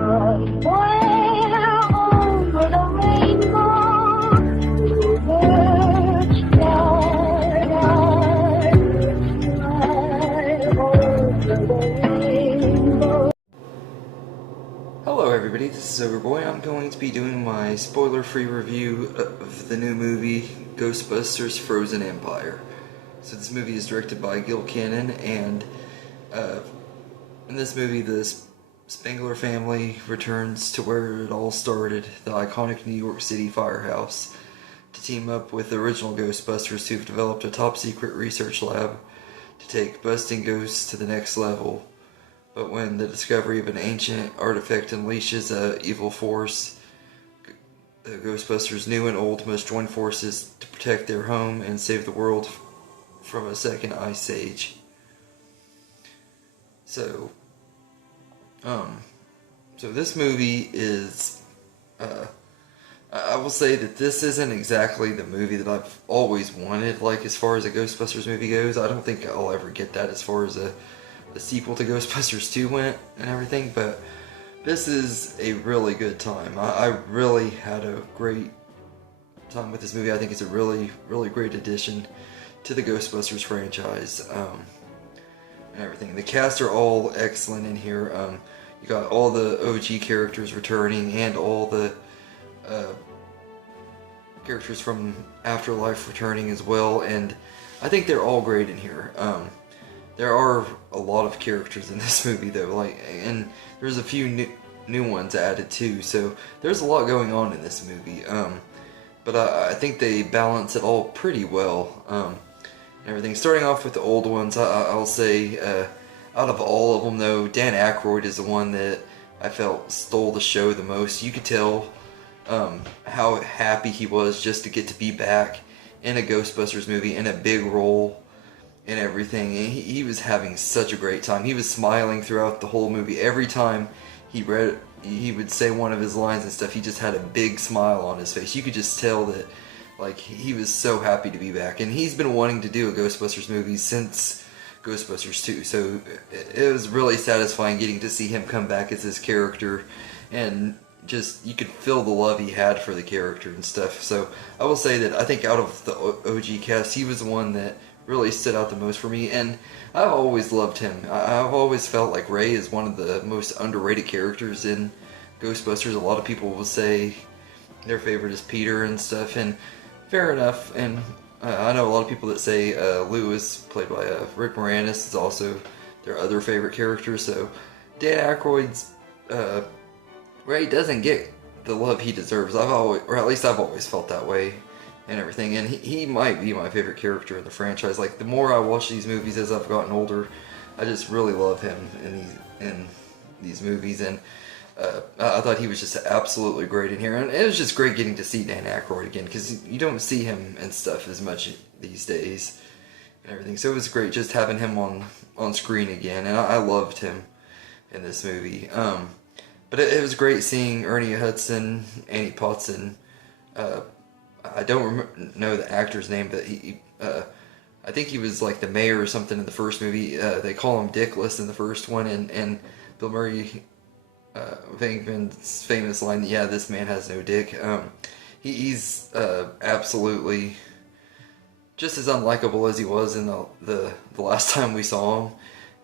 Somewhere over the rainbow, birds fly over the rainbow. Hello everybody, this is Overboy. I'm going to be doing my spoiler-free review of the new movie Ghostbusters Frozen Empire. So this movie is directed by Gil Cannon, and in this movie the Spengler family returns to where it all started, the iconic New York City firehouse, to team up with the original Ghostbusters who've developed a top-secret research lab to take busting ghosts to the next level. But when the discovery of an ancient artifact unleashes an evil force, the Ghostbusters, new and old, must join forces to protect their home and save the world from a second ice age. So this movie is, I will say that this isn't exactly the movie that I've always wanted, like, as far as a Ghostbusters movie goes. I don't think I'll ever get that as far as the sequel to Ghostbusters 2 went and everything, but this is a really good time. I really had a great time with this movie. I think it's a really, really great addition to the Ghostbusters franchise, and everything. The cast are all excellent in here. You got all the OG characters returning and all the characters from Afterlife returning as well, and I think they're all great in here. There are a lot of characters in this movie though, and there's a few new ones added too, so there's a lot going on in this movie. But I think they balance it all pretty well, and everything. Starting off with the old ones, I'll say, out of all of them though, Dan Aykroyd is the one that I felt stole the show the most. You could tell how happy he was just to get to be back in a Ghostbusters movie, in a big role and everything. And he was having such a great time. He was smiling throughout the whole movie. Every time he would say one of his lines and stuff, he just had a big smile on his face. You could just tell that, like, he was so happy to be back. And he's been wanting to do a Ghostbusters movie since Ghostbusters 2, so it was really satisfying getting to see him come back as his character, and just, you could feel the love he had for the character and stuff. So I will say that I think out of the OG cast, he was the one that really stood out the most for me, and I've always loved him. I've always felt like Ray is one of the most underrated characters in Ghostbusters. A lot of people will say their favorite is Peter and stuff, and fair enough. And I know a lot of people that say Lewis, played by Rick Moranis, is also their other favorite character. So Dan Aykroyd's Ray doesn't get the love he deserves. I've always felt that way and everything, and he might be my favorite character in the franchise. Like, the more I watch these movies as I've gotten older, I just really love him in these movies, and I thought he was just absolutely great in here. And it was just great getting to see Dan Aykroyd again, because you don't see him and stuff as much these days and everything. So it was great just having him on screen again, and I loved him in this movie. But it was great seeing Ernie Hudson, Annie Potts, and I don't know the actor's name, but I think he was like the mayor or something in the first movie. They call him Dickless in the first one, and Bill Murray Venkman's famous line, "Yeah, this man has no dick." He's absolutely just as unlikable as he was in the last time we saw him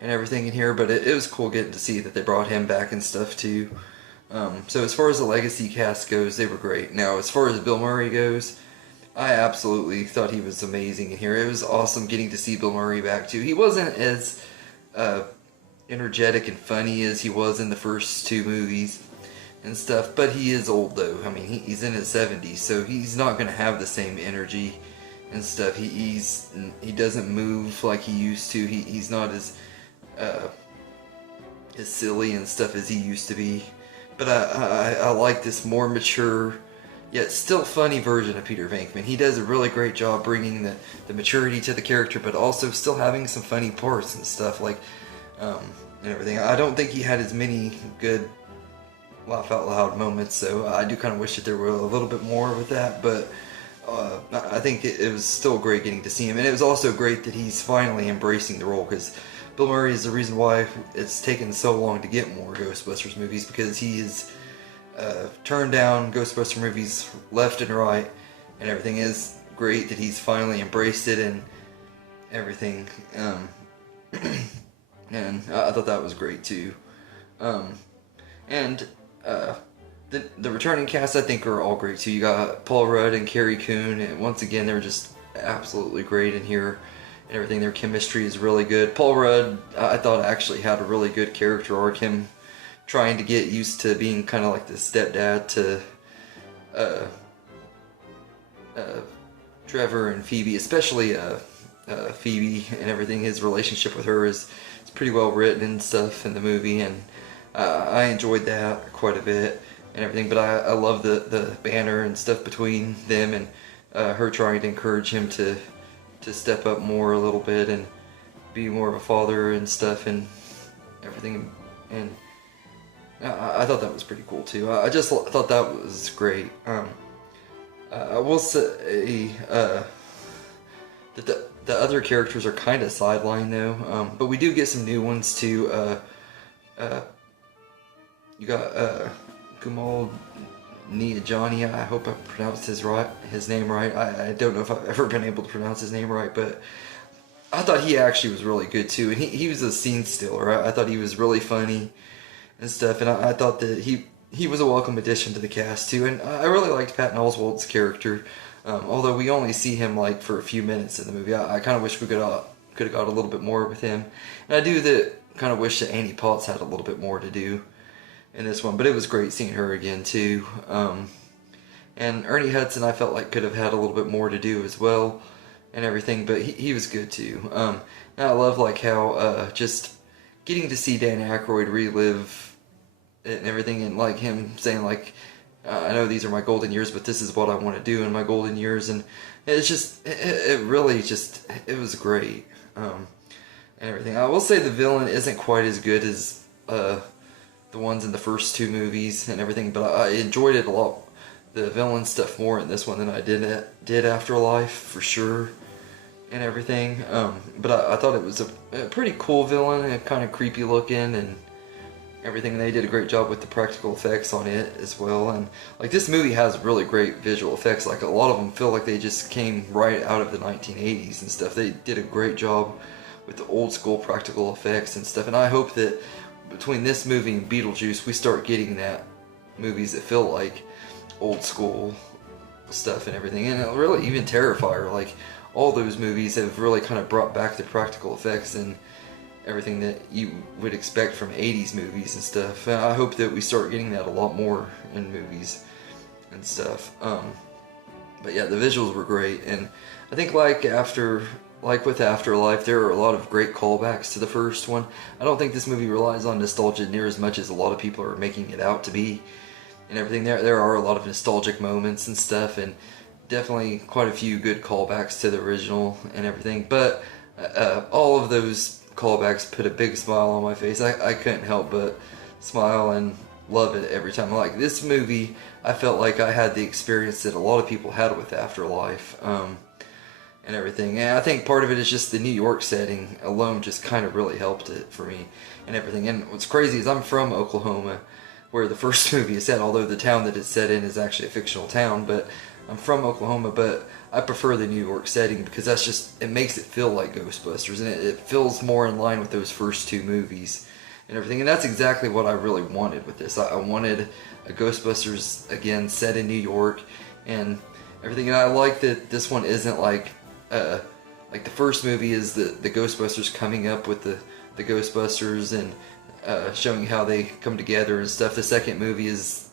and everything in here. But it was cool getting to see that they brought him back and stuff too. So as far as the legacy cast goes, they were great. Now, as far as Bill Murray goes, I absolutely thought he was amazing in here. It was awesome getting to see Bill Murray back too. He wasn't as energetic and funny as he was in the first two movies and stuff, but he is old though. I mean, he's in his 70s, so he's not going to have the same energy and stuff. He doesn't move like he used to. He's not as silly and stuff as he used to be. But I like this more mature, yet still funny version of Peter Venkman. He does a really great job bringing the maturity to the character, but also still having some funny parts and stuff, like, and everything. I don't think he had as many good laugh out loud moments, so I do kind of wish that there were a little bit more with that, but I think it was still great getting to see him. And it was also great that he's finally embracing the role, because Bill Murray is the reason why it's taken so long to get more Ghostbusters movies, because he has turned down Ghostbuster movies left and right, and everything is great that he's finally embraced it and everything. And I thought that was great too. And the returning cast, I think, are all great too. You got Paul Rudd and Carrie Coon, and once again, they're just absolutely great in here and everything. Their chemistry is really good. Paul Rudd, I thought, actually had a really good character arc, him trying to get used to being kind of like the stepdad to Trevor and Phoebe, especially Phoebe and everything. His relationship with her is pretty well written and stuff in the movie, and I enjoyed that quite a bit and everything. But I love the banter and stuff between them, and her trying to encourage him to step up more a little bit and be more of a father and stuff and everything. And I thought that was pretty cool too. I just thought that was great. I will say that the other characters are kind of sidelined though, but we do get some new ones too. You got Kumail Nanjiani. I hope I pronounced his name right. I don't know if I've ever been able to pronounce his name right, but I thought he actually was really good too. And he was a scene stealer. I thought he was really funny and stuff, and I thought that he was a welcome addition to the cast too. And I really liked Patton Oswalt's character, although we only see him like for a few minutes in the movie. I kind of wish we could have got a little bit more with him, and I do kind of wish that Annie Potts had a little bit more to do in this one. But it was great seeing her again too. And Ernie Hudson, I felt like could have had a little bit more to do as well and everything, but he was good too. And I love like how just getting to see Dan Aykroyd relive it and everything, and like him saying like, I know these are my golden years, but this is what I want to do in my golden years. And it's just, it really just, it was great. And everything. I will say the villain isn't quite as good as the ones in the first two movies and everything, but I enjoyed it a lot, the villain stuff, more in this one than I did Afterlife, for sure, and everything. But I thought it was a pretty cool villain, and kind of creepy looking and everything. And they did a great job with the practical effects on it as well. And like, this movie has really great visual effects. Like, a lot of them feel like they just came right out of the 1980s and stuff. They did a great job with the old school practical effects and stuff. And I hope that between this movie and Beetlejuice, we start getting that movies that feel like old school stuff and everything. And really, even Terrifier, like, all those movies have really kind of brought back the practical effects and everything that you would expect from 80s movies and stuff. And I hope that we start getting that a lot more in movies and stuff. But yeah, the visuals were great, and I think like with Afterlife, there are a lot of great callbacks to the first one. I don't think this movie relies on nostalgia near as much as a lot of people are making it out to be and everything. There are a lot of nostalgic moments and stuff, and definitely quite a few good callbacks to the original and everything. But all of those callbacks put a big smile on my face. I couldn't help but smile and love it every time. Like, this movie, I felt like I had the experience that a lot of people had with Afterlife and everything. And I think part of it is just the New York setting alone just kind of really helped it for me and everything. And what's crazy is I'm from Oklahoma, where the first movie is set, although the town that it's set in is actually a fictional town. But I'm from Oklahoma, but I prefer the New York setting because that's just, it makes it feel like Ghostbusters, and it feels more in line with those first two movies and everything. And that's exactly what I really wanted with this. I wanted a Ghostbusters, again, set in New York and everything. And I like that this one isn't like the first movie is the Ghostbusters coming up with the Ghostbusters and showing how they come together and stuff. The second movie is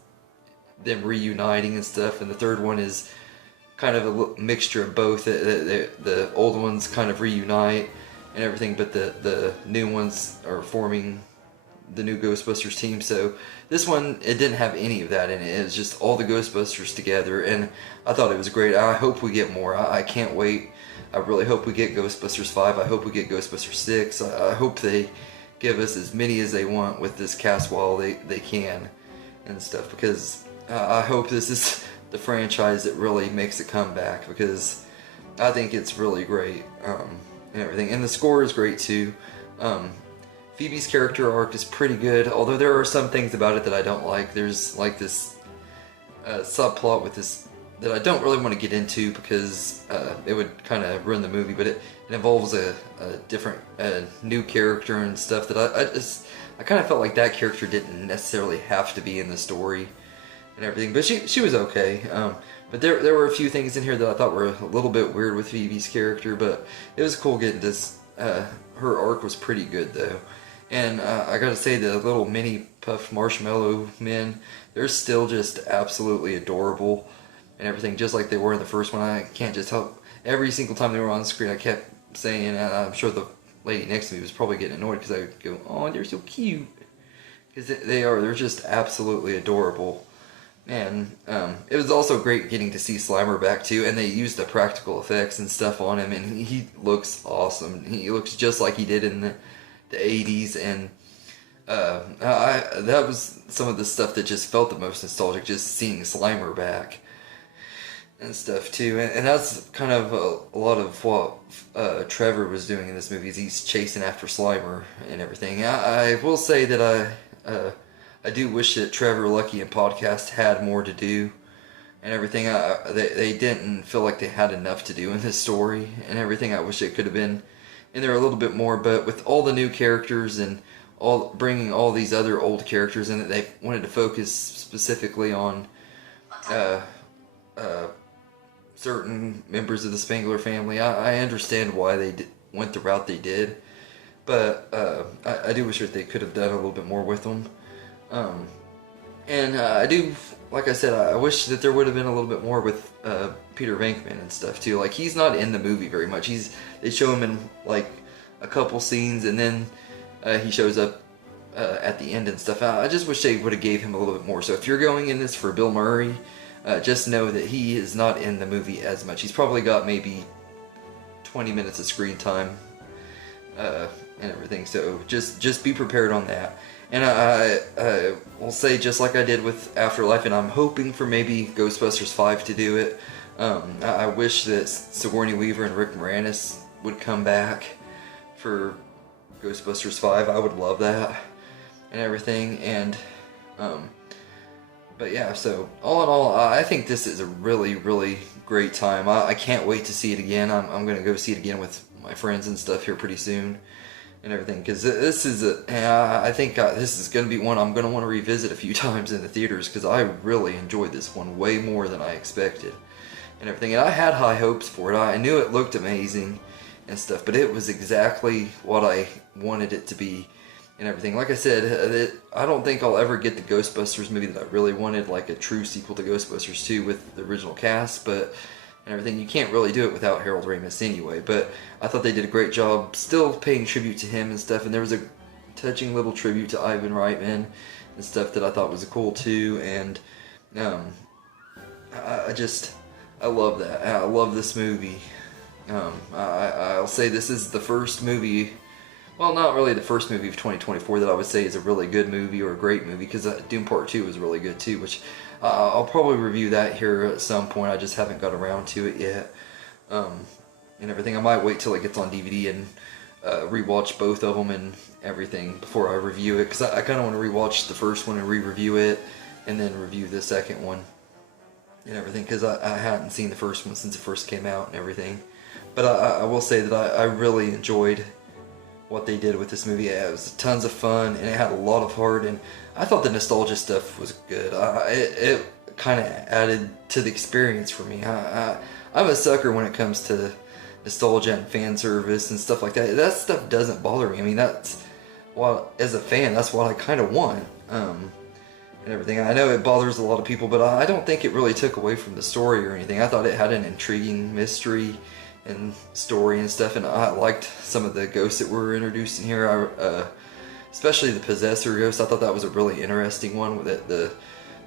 them reuniting and stuff, and the third one is kind of a mixture of both. The old ones kind of reunite and everything, but the new ones are forming the new Ghostbusters team. So this one, it didn't have any of that in it. It was just all the Ghostbusters together, and I thought it was great. I hope we get more. I can't wait. I really hope we get Ghostbusters 5. I hope we get Ghostbusters 6. I hope they give us as many as they want with this cast while they can and stuff, because I hope this is the franchise that really makes a comeback, because I think it's really great and everything. And the score is great too. Phoebe's character arc is pretty good, although there are some things about it that I don't like. There's like this subplot with this that I don't really want to get into because it would kind of ruin the movie, but it involves a different new character and stuff that I kind of felt like that character didn't necessarily have to be in the story and everything, but she was okay. But there were a few things in here that I thought were a little bit weird with Phoebe's character, but it was cool getting this. Her arc was pretty good though. And I gotta say, the little mini puffed marshmallow men, they're still just absolutely adorable and everything, just like they were in the first one. I can't just help, every single time they were on the screen, I kept saying, and I'm sure the lady next to me was probably getting annoyed because I would go, oh, they're so cute. Because they're just absolutely adorable. And it was also great getting to see Slimer back too, and they used the practical effects and stuff on him, and he looks awesome. He looks just like he did in the 80s, and that was some of the stuff that just felt the most nostalgic, just seeing Slimer back and stuff too. And that's kind of a lot of what Trevor was doing in this movie, is he's chasing after Slimer and everything. I will say that I do wish that Trevor, Lucky, and Podcast had more to do and everything. They didn't feel like they had enough to do in this story and everything. I wish it could have been in there a little bit more, but with all the new characters and bringing all these other old characters in, that they wanted to focus specifically on certain members of the Spangler family. I understand why they went the route they did, but I do wish that they could have done a little bit more with them. And I do, like I said, I wish that there would have been a little bit more with Peter Venkman and stuff too. Like, he's not in the movie very much. They show him in like a couple scenes, and then he shows up at the end and stuff. I just wish they would have gave him a little bit more. So if you're going in this for Bill Murray, just know that he is not in the movie as much. He's probably got maybe 20 minutes of screen time and everything. So just be prepared on that. And I will say, just like I did with Afterlife, and I'm hoping for maybe Ghostbusters 5 to do it. I wish that Sigourney Weaver and Rick Moranis would come back for Ghostbusters 5. I would love that and everything. And but yeah, so all in all, I think this is a really, really great time. I can't wait to see it again. I'm going to go see it again with my friends and stuff here pretty soon and everything, because this is I think this is going to be one I'm going to want to revisit a few times in the theaters, because I really enjoyed this one way more than I expected and everything. And I had high hopes for it. I knew it looked amazing and stuff, but it was exactly what I wanted it to be and everything. Like I said, I don't think I'll ever get the Ghostbusters movie that I really wanted, like a true sequel to Ghostbusters 2 with the original cast, but and everything. You can't really do it without Harold Ramis anyway, but I thought they did a great job still paying tribute to him and stuff, and there was a touching little tribute to Ivan Reitman and stuff that I thought was cool too, and I love that. I love this movie. I'll say this is the first movie, well, not really the first movie of 2024 that I would say is a really good movie or a great movie, because Doom Part 2 was really good too, which I'll probably review that here at some point. I just haven't got around to it yet and everything. I might wait till it gets on DVD and rewatch both of them and everything before I review it, because I kind of want to rewatch the first one and re-review it and then review the second one and everything, because I hadn't seen the first one since it first came out and everything. But I will say that I really enjoyed what they did with this movie. It was tons of fun, and it had a lot of heart, and I thought the nostalgia stuff was good. It kind of added to the experience for me. I'm a sucker when it comes to nostalgia and fan service and stuff like that. That stuff doesn't bother me. I mean, that's what, as a fan, that's what I kind of want and everything. I know it bothers a lot of people, but I don't think it really took away from the story or anything. I thought it had an intriguing mystery and story and stuff, and I liked some of the ghosts that were introduced in here. Especially the possessor ghost. I thought that was a really interesting one, that the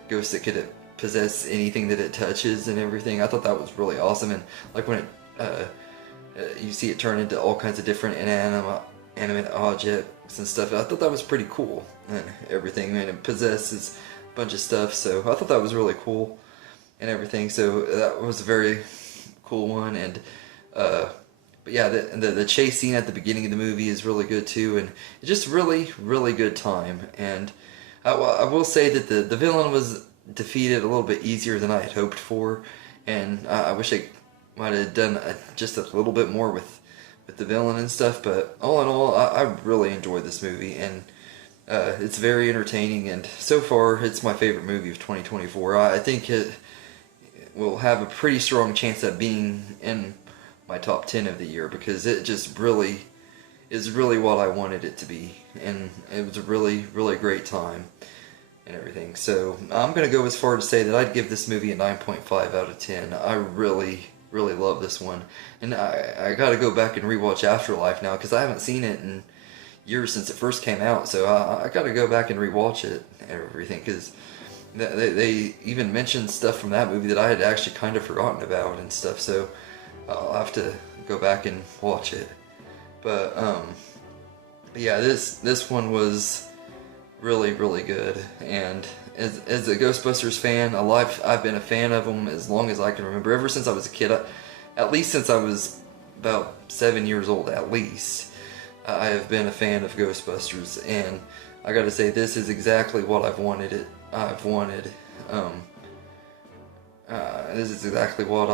ghost that could possess anything that it touches and everything. I thought that was really awesome, and like when it you see it turn into all kinds of different inanimate objects and stuff. I thought that was pretty cool and everything, and it possesses a bunch of stuff, so I thought that was really cool and everything. So that was a very cool one. And But yeah, the chase scene at the beginning of the movie is really good too, and it's just really good time. And I will say that the villain was defeated a little bit easier than I had hoped for, and I wish I might have done just a little bit more with the villain and stuff. But all in all, I really enjoyed this movie, and it's very entertaining. And so far, it's my favorite movie of 2024. I think it will have a pretty strong chance at being in my top 10 of the year, because it just really is really what I wanted it to be, and it was a really great time and everything. So I'm gonna go as far to say that I'd give this movie a 9.5 out of 10. I really love this one, and I gotta go back and rewatch Afterlife now, because I haven't seen it in years since it first came out, so I gotta go back and rewatch it and everything, because they even mentioned stuff from that movie that I had actually kind of forgotten about and stuff, so I'll have to go back and watch it. But yeah, this one was really good. And as a Ghostbusters fan, I've been a fan of them as long as I can remember. Ever since I was a kid, at least since I was about 7 years old, at least, I have been a fan of Ghostbusters. And I gotta say, this is exactly what I've wanted. This is exactly what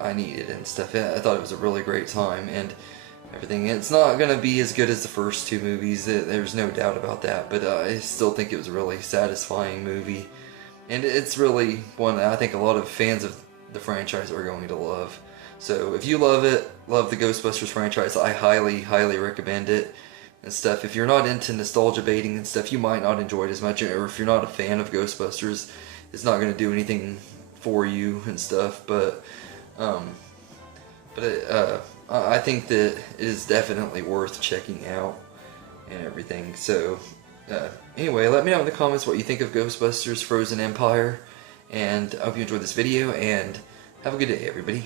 I needed and stuff. I thought it was a really great time and everything. It's not going to be as good as the first two movies, there's no doubt about that, but I still think it was a really satisfying movie. And it's really one that I think a lot of fans of the franchise are going to love. So if you love the Ghostbusters franchise, I highly recommend it and stuff. If you're not into nostalgia baiting and stuff, you might not enjoy it as much, or if you're not a fan of Ghostbusters, it's not going to do anything for you and stuff. But I think that it is definitely worth checking out and everything. So anyway, let me know in the comments what you think of Ghostbusters Frozen Empire, and I hope you enjoyed this video, and have a good day, everybody.